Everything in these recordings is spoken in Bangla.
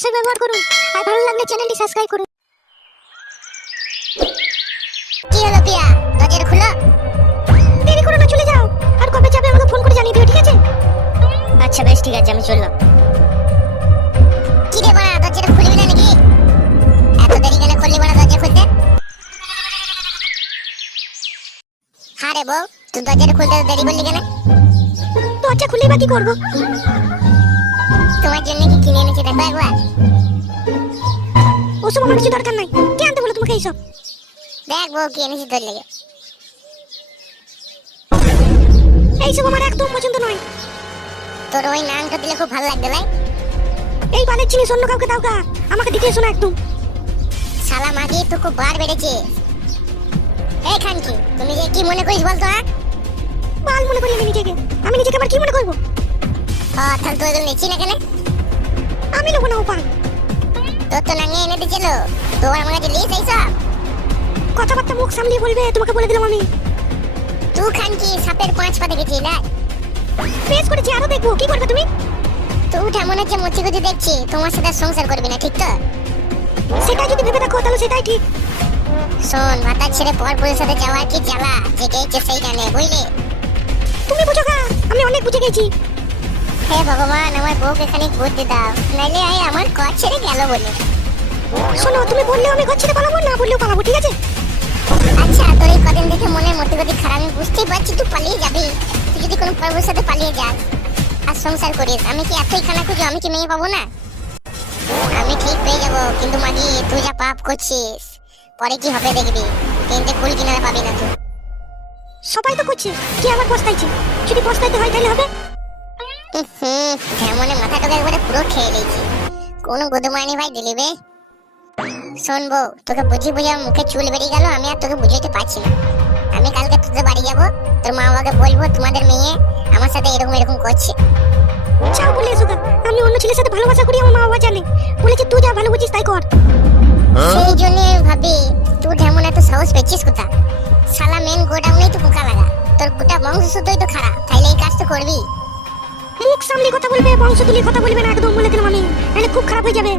অবশ্যই ব্যবহার করুন। আর ভালো লাগলে চ্যানেলটি সাবস্ক্রাইব করুন। দরজাটা খুলো দেরি যাও। আর আমাকে ফোন করে ঠিক আছে? আচ্ছা বেশ, ঠিক আছে, আমি না নাকি? বড়া খুলতে? হ্যাঁ রে তুই দেরি করলি কেন? দরজা খুলে বা করব? দেখো ওসব আমার কিছু দরকার নাই। কে আনতে বলো তোমাকে এইসব? দেখ বউ কি এনেছি তোর লেগে। এইসব আমার একদম পছন্দ নয়। তোর ওই নামটা দিলে খুব ভালো লাগবে ভাই এই বালের জিনিস অন্য কাউকে দাও গা। আমাকে দিতে এসো না একদম। শালা মাগি তো খুব বার বেড়েছে। এই খানকি, তুমি যে কি মনে করিস বলতো হ্যাঁ? বাল মনে করি আমি নিজেকে। আমি নিজেকে আবার কি মনে করব? ও তাহলে এগুলো নিচ্ছি না কেন? আমি নেব না পান তোর তো নাঙে এনে দিছিল তোর আমার কাছে লিস এইসব কথাবার্তা মুখ সামলিয়ে বলবে তোমাকে বলে দিলাম আমি। তুই খান কি সাপের পাঁচ পা দেখেছি না পেশ করেছি আরও দেখব। কি করবে তুমি? তুই কেমন হচ্ছে মুচি গুচি দেখছি তোমার সাথে সংসার করবি না ঠিক তো? সেটা যদি ভেবে দেখো তাহলে সেটাই ঠিক। শোন মাথা ছেড়ে পর পুরুষের সাথে যাওয়ার কি জ্বালা? যে গেছে সেই জানে বুঝলি? তুমি বুঝো গা আমি অনেক বুঝে গেছি। হে ভগবান, আমার বউকে খানিক বুদ্ধি দাও। নাইলে আই আমার ঘর ছেড়ে গেল বলে। শোনো, তুমি বললেও আমি ঘর পালাবো? না বললেও পালাবো, ঠিক আছে? আচ্ছা তোর এই কদিন দেখে মনে মতি গতি খারাপ, আমি বুঝতেই পারছি তুই পালিয়ে যাবি। তুই যদি কোনো পর্বের সাথে পালিয়ে যাস, আর সংসার করিস, আমি কি এতই খানা খুঁজো আমি কি মেয়ে পাবো না? আমি ঠিক পেয়ে যাব, কিন্তু মাগি, তুই যা পাপ করছিস, পরে কি হবে দেখবি। কিন্তু কুল কিনারে পাবি না তুই। সবাই তো করছে, কি আবার পস্তাইছে যদি পস্তাইতে হয় তাহলে হবে? হুম যেমনে মাথাটাকে একবারে পুরো খেয়ে নিয়েছি। কোনো গুদমানি ভাই দিলি বে? শোন বউ তোকে বুঝি বুঝে মুখে চুল বেরিয়ে গেল আমি আর তোকে বুঝাইতে পারছি না। আমি কালকে তোদের বাড়ি যাব তোর মা বাবাকে বলব তোমাদের মেয়ে আমার সাথে এরকম এরকম করছে। চাও বলে এসো গা। আমি অন্য ছেলের সাথে ভালোবাসা করি আমার মা বাবা জানে। বলেছে তুই যা ভালো বুঝিস তাই কর। সেই জন্য ভাবি তুই তেমন এত সাহস পেয়েছিস কোথা? শালা মেন গোডাউনেই তো পোকা লাগা। তোর গোটা বংশ শুদ্ধই তো খারাপ তাইলে এই কাজ তো করবি? সামনে কথা বলবে বংশ তুলি কথা বলবে না একদম বলে দিলাম আমি। তাহলে খুব খারাপ হয়ে যাবে।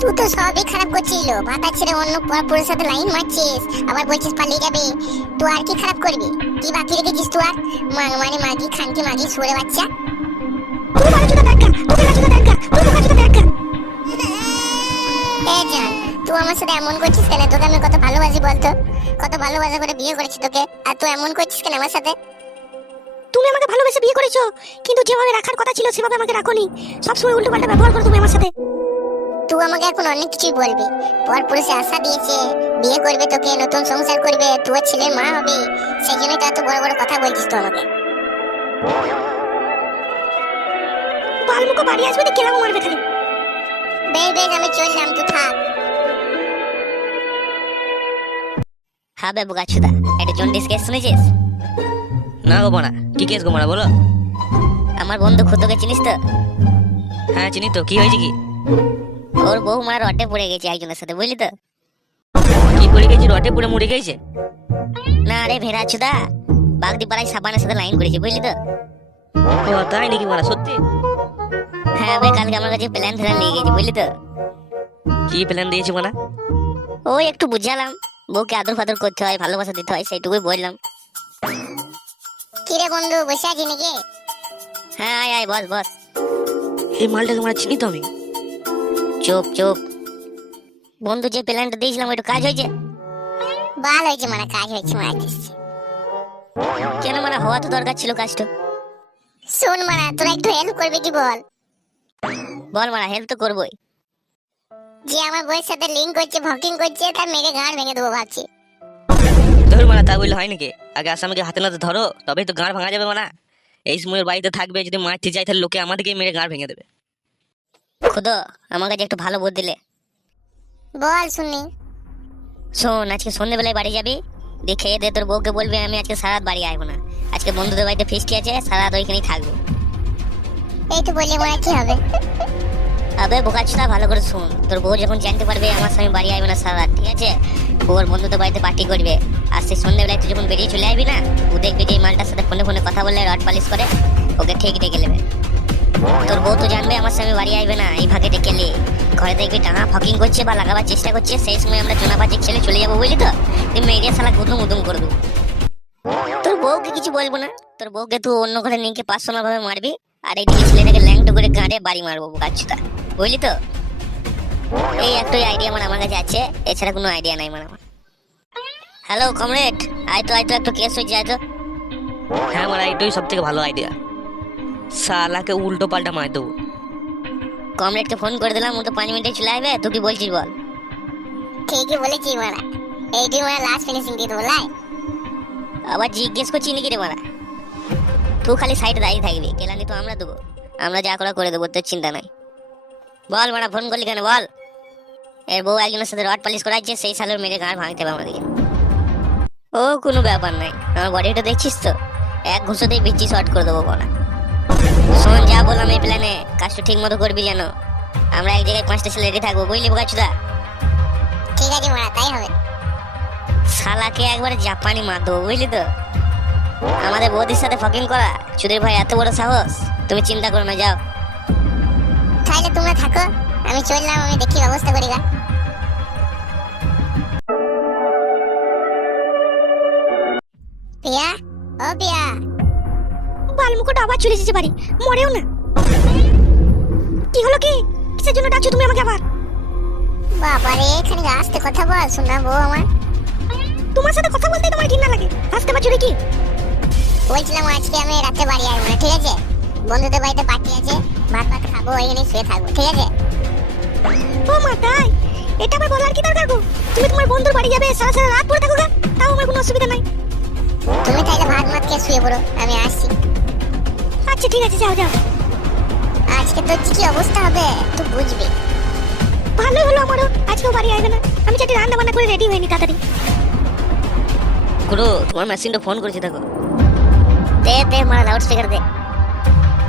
তুই তো সবই খারাপ করছিল। ভাতা ছেড়ে অন্য পুরুষের সাথে লাইন মারছিস। আবার বলছিস পালিয়ে যাবে। তুই আর কি খারাপ করবি? কি বাকি রেখেছিস তুই আর? মা মানে মাগি খানকি মাগি সুরে বাচ্চা। তুই বাড়ি চুদা দেখা তুই বেলা চুদা দেখা তুই বোকা চুদা দেখা এ জান তুই আমার সাথে এমন করছিস কেন? তোকে আমি কত ভালোবাসি বলতো? কত ভালোবাসা করে বিয়ে করেছি তোকে। আর তুই এমন করছিস কেন আমার সাথে? তুমি আমাকে ভালোবেসে বিয়ে করেছ। কিন্তু যেভাবে রাখার কথা ছিল সেভাবে আমাকে রাখোনি। সবসময় উল্টো পাল্টা ব্যবহার করো তুমি আমার সাথে। তুই আমাকে এখন অনেক কিছুই বলবি। পর পুরুষে আশা দিয়েছে বিয়ে করবে তোকে নতুন সংসার করবে তোর ছেলের মা হবে। সেই জন্যই তো এত বড় বড় কথা বলছিস তো আমাকে। বালমুখো বাড়ি আসবে তো কেলাম মারবে খালি? বেশ বেশ আমি চললাম তুই থাক। হবে বোকাচুদা এটা জন্ডিস কেস শুনেছিস? না গো মারা কি কেস গো মারা বলো? আমার বন্ধু খুদকে চিনিস তো? হ্যাঁ চিনি তো কি হয়েছে কি? ওর বউ মারা রটে পড়ে গেছে একজনের সাথে বুঝলি তো? কি পড়ে গেছি রটে পড়ে মরে গেছে? না রে ভেড়াচুদা বাগদি পাড়ায় সাবানের সাথে লাইন করেছে বুঝলি তো? ও তাই নাকি মারা সত্যি? হ্যাঁ বে কালকে আমার কাছে প্ল্যান ফ্যান নিয়ে গেছে বুঝলি তো? কি প্ল্যান দিয়েছে মারা? ওই একটু বুঝালাম বউকে আদর ফাদর করতে হয় ভালোবাসা দিতে হয় সেইটুকুই বললাম। কি রে বন্ধু বসে আছি নাকি? হ্যাঁ আয় আয় বস বস। এই মালটাকে মারা চিনি তো আমি? চুপ চুপ। বন্ধু যে প্ল্যানটা দিয়েছিলাম ওইটা কাজ হয়েছে? ভালো হয়েছে মানে কাজ হয়েছে দিচ্ছি কেন মানে হওয়া তো দরকার ছিল কাজটা? শোন মারা তোরা একটু হেল্প করবি কি বল? বল মারা হেল্প তো করবোই। যে আমার বইয়ের সাথে লিঙ্ক করছে ভকিং করছে তার মেরে গাঁড় ভেঙে দেবো ভাবছি। ধর মারা তা বললে হয় নাকি? আগে আসামিকে হাতে নাতে ধরো তবেই তো গাঁড় ভাঙা যাবে মানা। এই সময়ের বাড়িতে থাকবে যদি মারতে যাই তাহলে লোকে আমাদেরকে মেরে গাঁড় ভেঙে দেবে। খুদো আমার কাছে একটু ভালো বোধ দিলে। বল শুনি। শোন আজকে সন্ধ্যেবেলায় বাড়ি যাবি দিয়ে খেয়ে দে তোর বউকে বলবি আমি আজকে সারাত বাড়ি আসব না। আজকে বন্ধুদের বাড়িতে ফিস্টি আছে সারাত ওইখানেই থাকব। এই তো বললে মারা কি হবে? আবে বোকাচুদা ভালো করে শুন। তোর বউ যখন জানতে পারবে, আমার স্বামী বাড়ি আসবে না সারাত ঠিক আছে? ওর বন্ধুদের বাড়িতে পার্টি করবে। আর সেই সন্ধ্যেবেলায় তুই যখন বেরিয়ে চলে আসবি না, ও দেখবি যে মালটার সাথে ফোনে ফোনে কথা বললে, রড পালিশ করে, ওকে ঠিক ডেকে নেবে। তোর বউ তো জানবে আমার স্বামী বাড়ি আসবে না, এই ফাঁকে ডেকে ঘরে দেখবি টানা ফকিং করছে বা লাগাবার চেষ্টা করছে, সেই সময় আমরা চোনাবাজি খেলে চলে যাব বুঝলি তো? তুই মেয়েরিয়া সালা গুদুম উদুম করে দেবো তোর বউকে কিছু বলব না? তোর বউকে তুই অন্য ঘরে নিয়ে পার্সোনাল ভাবে মারবি? আর এইদিকে ছেলেটাকে ল্যাংটো করে গাঁড়ে বাড়ি মারবো গাছটা বুঝলি তো? এই একটাই আইডিয়া মানে আমার কাছে আছে এছাড়া কোনো আইডিয়া নাই মানে আমার। হ্যালো কমরেড আয় তো আয় তো একটু কেস হয়ে যায় তো। হ্যাঁ মারা এটাই সব থেকে ভালো আইডিয়া শালাকে উল্টো পাল্টা মার দেবো। কমরেডকে ফোন করে দিলাম ও তো পাঁচ মিনিটে চলে আসবে তুই কি বলছিস বল? ঠিকই বলেছি মারা এইটি মারা লাস্ট ফিনিশিং দিয়ে দেবো লাই। আবার জিজ্ঞেস করছি নাকি রে মারা তুই খালি সাইডে দাঁড়িয়ে থাকবি। কেলানি তো আমরা দেবো। আমরা যা করা করে দেবো তোর চিন্তা নাই। বল মারা ফোন করলি কেন? বল। এর বউ একজনের সাথে রড পালিশ করাচ্ছে সেই সালের মেরে গাঁড় ভাঙতে হবে আমাদেরকে। ও কোনো ব্যাপার নাই। আমার বডিটা দেখছিস তো? এক ঘুষোতেই বিচ্ছি শর্ট করে দেবো বলা শোন যা বললাম এই প্ল্যানে কাজটা ঠিক মতো করবি যেন। আমরা এক জায়গায় পাঁচটা ছেলে রেডি থাকব বুঝলি বোকাচুদা ঠিক আছে মারা তাই হবে। শালাকে একবারে জাপানি মার দেবো বুঝলি তো? আমাদের বৌদির সাথে ফকিং করা। চুদির ভাই এত বড় সাহস। তুমি চিন্তা করো না যাও। তাহলে তোমরা থাকো আমি চললাম আমি দেখি ব্যবস্থা করি গা। পিয়া? ও পিয়া? বালমুকুট আবার চলে এসেছে বাড়ি। মরেও না। কি হলো কি? কিসের জন্য ডাকছো তুমি আমাকে আবার? বাবা রে এখানে আসতে কথা বল শোনাবো আমার। তোমার সাথে কথা বলতে তোমার ঘৃণা লাগে। হাসতে পারছ নাকি বলছিলাম আজকে আমি রাতে বাড়ি আসব না ঠিক আছে? বন্ধুদের বাড়িতে পার্টি আছে ভাত ভাত খাব ওইখানে শুয়ে থাকব ঠিক আছে? ও মা তাই? এটা আবার বলার কি দরকার গো? তুমি তোমার বন্ধুর বাড়ি যাবে সারা সারা রাত পরে থাকো গা তাও আমার কোনো অসুবিধা নাই। তুমি তাইলে ভাত মাত খেয়ে শুয়ে পড়ো আমি আসছি। আচ্ছা ঠিক আছে যাও যাও। আজকে তোর কি অবস্থা হবে? তুই বুঝবি। ভালোই হলো আমারও আজকেও বাড়ি আসবে না। আমি চাটি রান্না বান্না করে রেডি হয়নি তাড়াতাড়ি। গুরু তোমার মেশিনটা ফোন করেছি দেখো। দে দে মারা লাউড স্পিকার দে।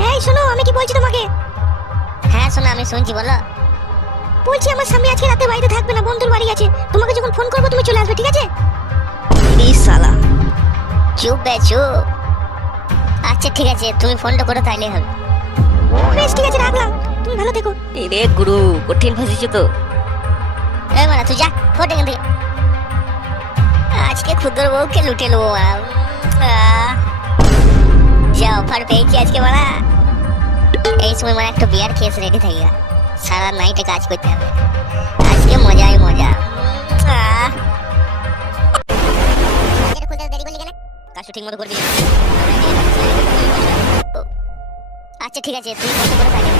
এই শোনো আমি কি বলছি তোমাকে? হ্যাঁ শোনো আমি শুনছি বলো। বলছি আমার স্বামী আজকে রাতে বাড়িতে থাকবে না বন্ধুর বাড়ি আছে। তোমাকে যখন ফোন করব তুমি চলে আসবে ঠিক আছে? ই চুপ বে চুপ। আচ্ছা ঠিক আছে তুমি ফোনটা করে তাইলে হবে। বেশ ঠিক আছে রাখলাম। তুমি ভালো থেকো। রে গুরু কঠিন ফাঁসিছে তো। এ মারা তুই যা ফোট এখান থেকে। আজকে ক্ষুদ্র বউকে লুটে নেব মারা। যা, অফার পেয়েছি আজকে মারা। এই সময় মানে একটা বিয়ার খেয়ে রেডি থাকি গা। সারা নাইটে কাজ করতে হবে। আজকে মজাই মজা। কাজটা ঠিক মতো করবি আচ্ছা ঠিক আছে, তুই ফোনটা করে তাইলে